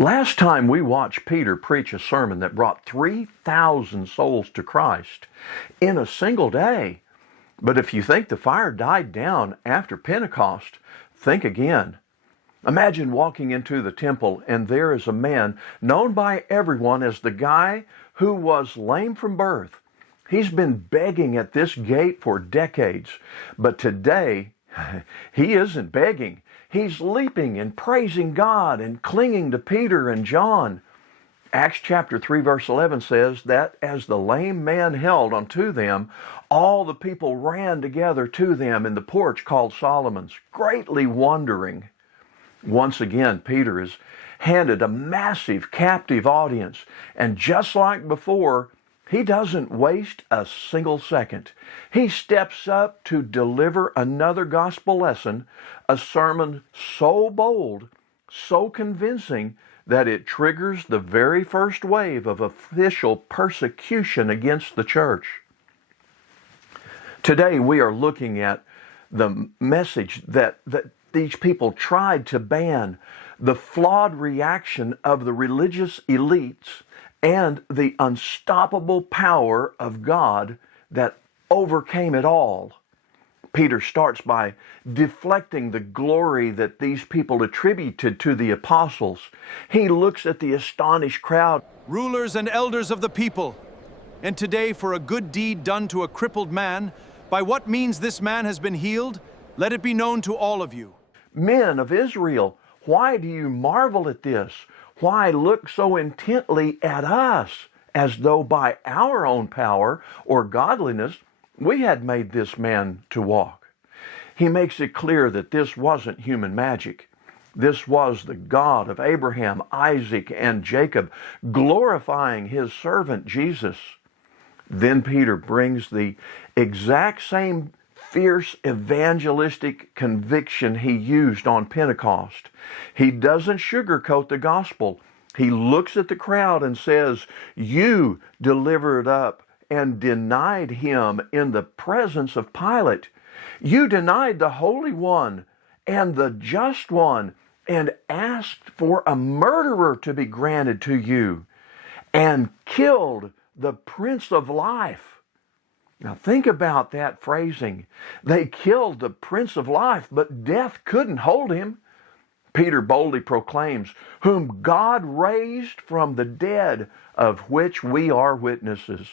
Last time we watched Peter preach a sermon that brought 3,000 souls to Christ in a single day. But if you think the fire died down after Pentecost, think again. Imagine walking into the temple and there is a man known by everyone as the guy who was lame from birth. He's been begging at this gate for decades, but today he isn't begging. He's leaping and praising God and clinging to Peter and John. Acts chapter 3 verse 11 says that as the lame man held onto them, all the people ran together to them in the porch called Solomon's, greatly wondering. Once again, Peter is handed a massive captive audience, and just like before, he doesn't waste a single second. He steps up to deliver another gospel lesson, a sermon so bold, so convincing, that it triggers the very first wave of official persecution against the church. Today we are looking at the message that these people tried to ban, the flawed reaction of the religious elites, and the unstoppable power of God that overcame it all. Peter starts by deflecting the glory that these people attributed to the apostles. He looks at the astonished crowd. Rulers and elders of the people, and today for a good deed done to a crippled man, by what means this man has been healed, let it be known to all of you. Men of Israel, why do you marvel at this? Why look so intently at us, as though by our own power or godliness we had made this man to walk? He makes it clear that this wasn't human magic. This was the God of Abraham, Isaac, and Jacob, glorifying his servant Jesus. Then Peter brings the exact same fierce evangelistic conviction he used on Pentecost. He doesn't sugarcoat the gospel. He looks at the crowd and says, "You delivered up and denied him in the presence of Pilate. You denied the Holy One and the Just One and asked for a murderer to be granted to you and killed the Prince of Life." Now think about that phrasing. They killed the Prince of Life, but death couldn't hold him. Peter boldly proclaims, "Whom God raised from the dead, of which we are witnesses."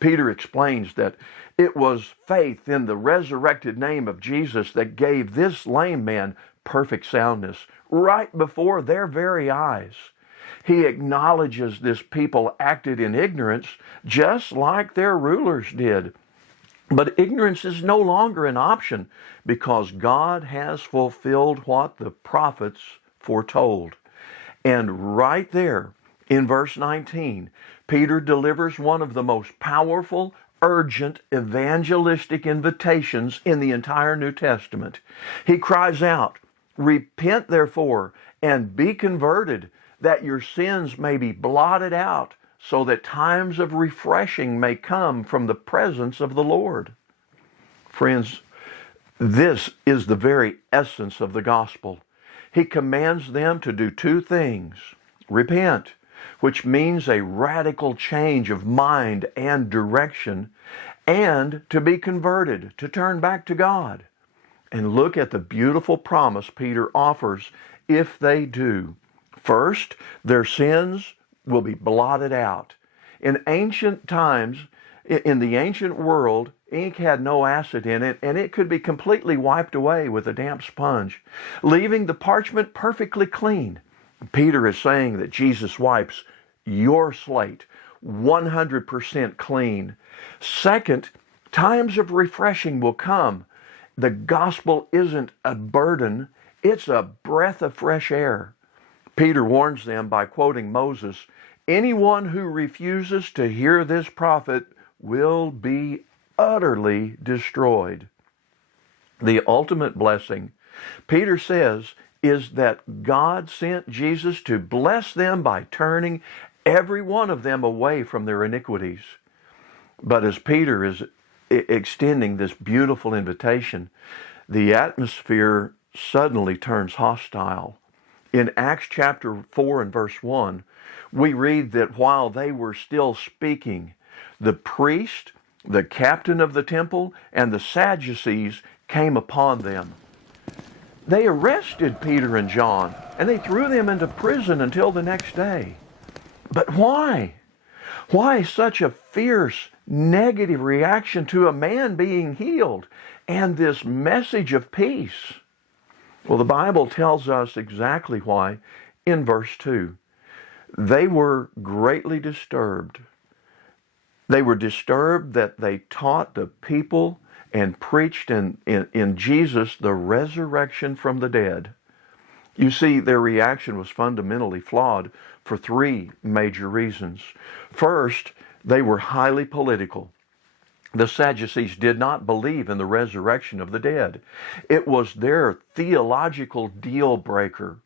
Peter explains that it was faith in the resurrected name of Jesus that gave this lame man perfect soundness right before their very eyes. He acknowledges this people acted in ignorance just like their rulers did. But ignorance is no longer an option because God has fulfilled what the prophets foretold. And right there in verse 19, Peter delivers one of the most powerful, urgent, evangelistic invitations in the entire New Testament. He cries out, "Repent therefore and be converted, that your sins may be blotted out, so that times of refreshing may come from the presence of the Lord." Friends, this is the very essence of the gospel. He commands them to do two things. Repent, which means a radical change of mind and direction, and to be converted, to turn back to God. And look at the beautiful promise Peter offers if they do. First, their sins will be blotted out. In ancient times, in the ancient world, ink had no acid in it, and it could be completely wiped away with a damp sponge, leaving the parchment perfectly clean. Peter is saying that Jesus wipes your slate 100% clean. Second, times of refreshing will come. The gospel isn't a burden, it's a breath of fresh air. Peter warns them by quoting Moses, "Anyone who refuses to hear this prophet will be utterly destroyed." The ultimate blessing, Peter says, is that God sent Jesus to bless them by turning every one of them away from their iniquities. But as Peter is extending this beautiful invitation, the atmosphere suddenly turns hostile. In Acts chapter 4 and verse 1, we read that while they were still speaking, the priest, the captain of the temple, and the Sadducees came upon them. They arrested Peter and John, and they threw them into prison until the next day. But why? Why such a fierce, negative reaction to a man being healed and this message of peace? Well, the Bible tells us exactly why in verse 2. They were greatly disturbed. They were disturbed that they taught the people and preached in Jesus the resurrection from the dead. You see, their reaction was fundamentally flawed for three major reasons. First, they were highly political. The Sadducees did not believe in the resurrection of the dead. It was their theological deal breaker.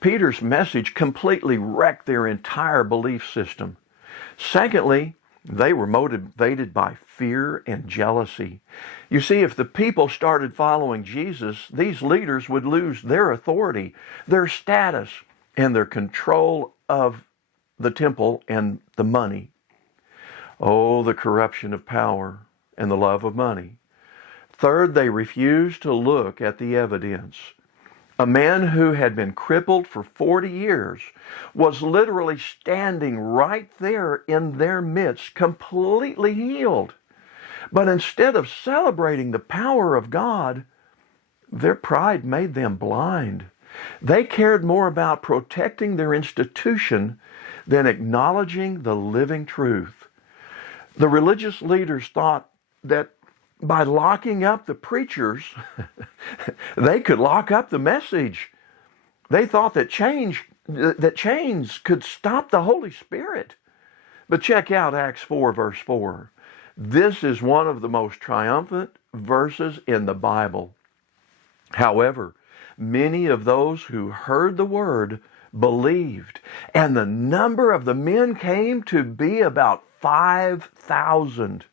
Peter's message completely wrecked their entire belief system. Secondly, they were motivated by fear and jealousy. You see, if the people started following Jesus, these leaders would lose their authority, their status, and their control of the temple and the money. Oh, the corruption of power and the love of money. Third, they refused to look at the evidence. A man who had been crippled for 40 years was literally standing right there in their midst, completely healed. But instead of celebrating the power of God, their pride made them blind. They cared more about protecting their institution than acknowledging the living truth. The religious leaders thought that by locking up the preachers, they could lock up the message. They thought that chains could stop the Holy Spirit. But check out Acts 4, verse 4. This is one of the most triumphant verses in the Bible. However, many of those who heard the word believed, and the number of the men came to be about 5,000.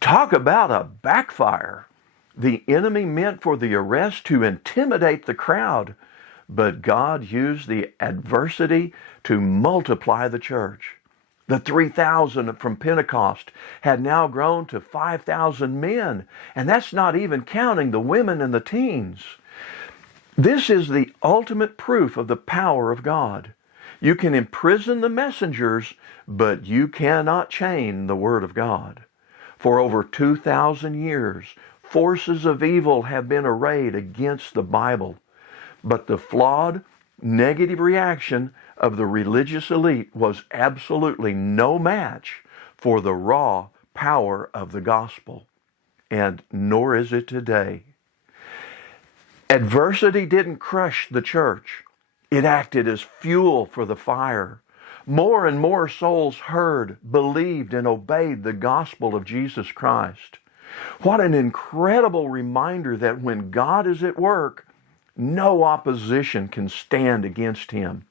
Talk about a backfire. The enemy meant for the arrest to intimidate the crowd, but God used the adversity to multiply the church. The 3,000 from Pentecost had now grown to 5,000 men, and that's not even counting the women and the teens. This is the ultimate proof of the power of God. You can imprison the messengers, but you cannot chain the Word of God. For over 2,000 years, forces of evil have been arrayed against the Bible, but the flawed, negative reaction of the religious elite was absolutely no match for the raw power of the gospel, and nor is it today. Adversity didn't crush the church. It acted as fuel for the fire. More and more souls heard, believed, and obeyed the gospel of Jesus Christ. What an incredible reminder that when God is at work, no opposition can stand against Him.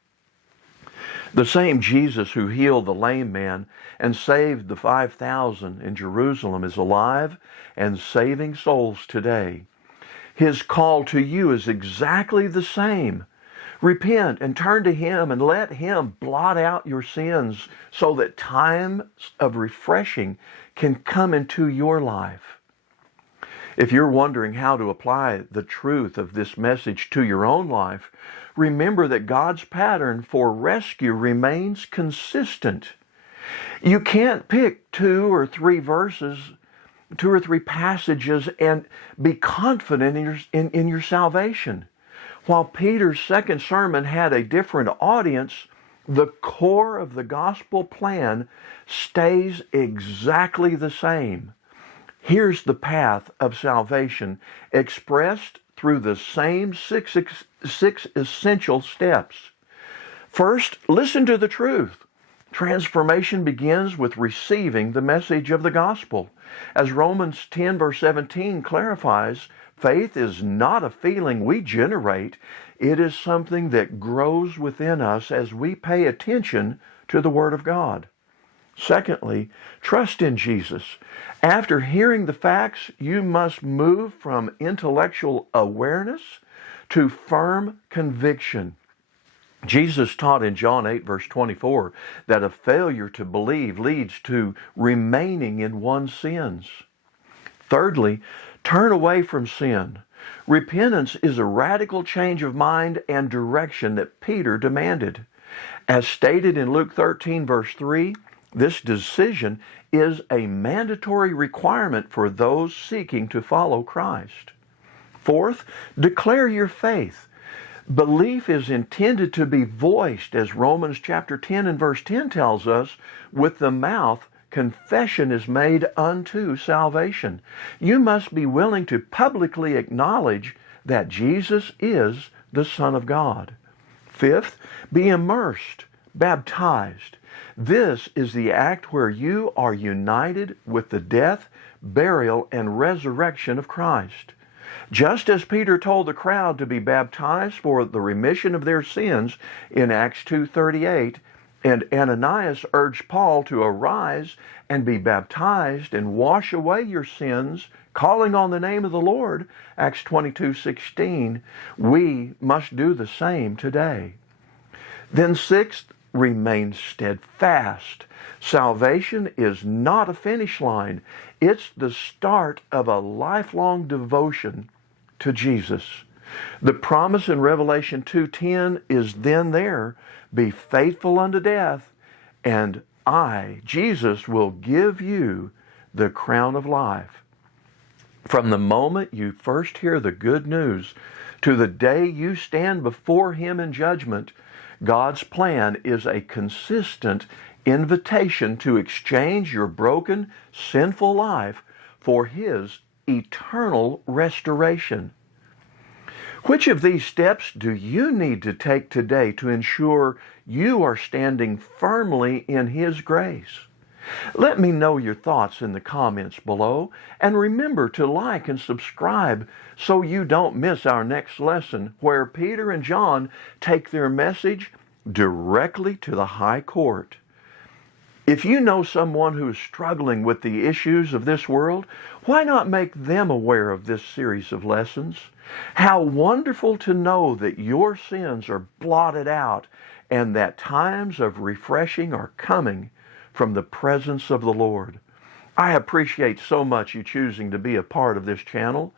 The same Jesus who healed the lame man and saved the 5,000 in Jerusalem is alive and saving souls today. His call to you is exactly the same. Repent and turn to Him and let Him blot out your sins so that times of refreshing can come into your life. If you're wondering how to apply the truth of this message to your own life, remember that God's pattern for rescue remains consistent. You can't pick two or three passages and be confident in your salvation. While Peter's second sermon had a different audience, the core of the gospel plan stays exactly the same. Here's the path of salvation expressed through the same six essential steps. First, listen to the truth. Transformation begins with receiving the message of the gospel. As Romans 10 verse 17 clarifies, faith is not a feeling we generate. It is something that grows within us as we pay attention to the Word of God. Secondly, trust in Jesus. After hearing the facts, you must move from intellectual awareness to firm conviction. Jesus taught in John 8, verse 24, that a failure to believe leads to remaining in one's sins. Thirdly, turn away from sin. Repentance is a radical change of mind and direction that Peter demanded. As stated in Luke 13, verse 3, this decision is a mandatory requirement for those seeking to follow Christ. Fourth, declare your faith. Belief is intended to be voiced, as Romans chapter 10 and verse 10 tells us, with the mouth confession is made unto salvation. You must be willing to publicly acknowledge that Jesus is the Son of God. Fifth, be immersed, baptized. This is the act where you are united with the death, burial, and resurrection of Christ. Just as Peter told the crowd to be baptized for the remission of their sins in Acts 2:38, and Ananias urged Paul to arise and be baptized and wash away your sins, calling on the name of the Lord, Acts 22:16, we must do the same today. Then sixth, remain steadfast. Salvation is not a finish line. It's the start of a lifelong devotion to Jesus. The promise in Revelation 2:10 is then there, be faithful unto death, and I, Jesus, will give you the crown of life. From the moment you first hear the good news to the day you stand before Him in judgment, God's plan is a consistent invitation to exchange your broken, sinful life for His eternal restoration. Which of these steps do you need to take today to ensure you are standing firmly in His grace? Let me know your thoughts in the comments below, and remember to like and subscribe so you don't miss our next lesson, where Peter and John take their message directly to the high court. If you know someone who is struggling with the issues of this world, why not make them aware of this series of lessons? How wonderful to know that your sins are blotted out and that times of refreshing are coming from the presence of the Lord. I appreciate so much you choosing to be a part of this channel.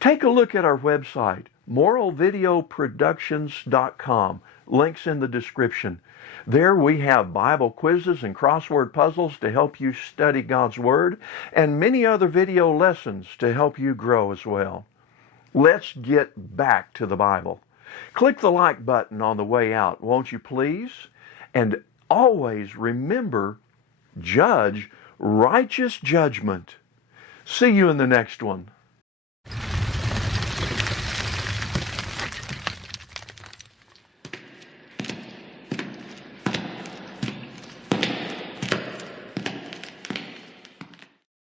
Take a look at our website, moralvideoproductions.com. Links in the description. There we have Bible quizzes and crossword puzzles to help you study God's Word, and many other video lessons to help you grow as well. Let's get back to the Bible. Click the like button on the way out, won't you please? And always remember, judge righteous judgment. See you in the next one.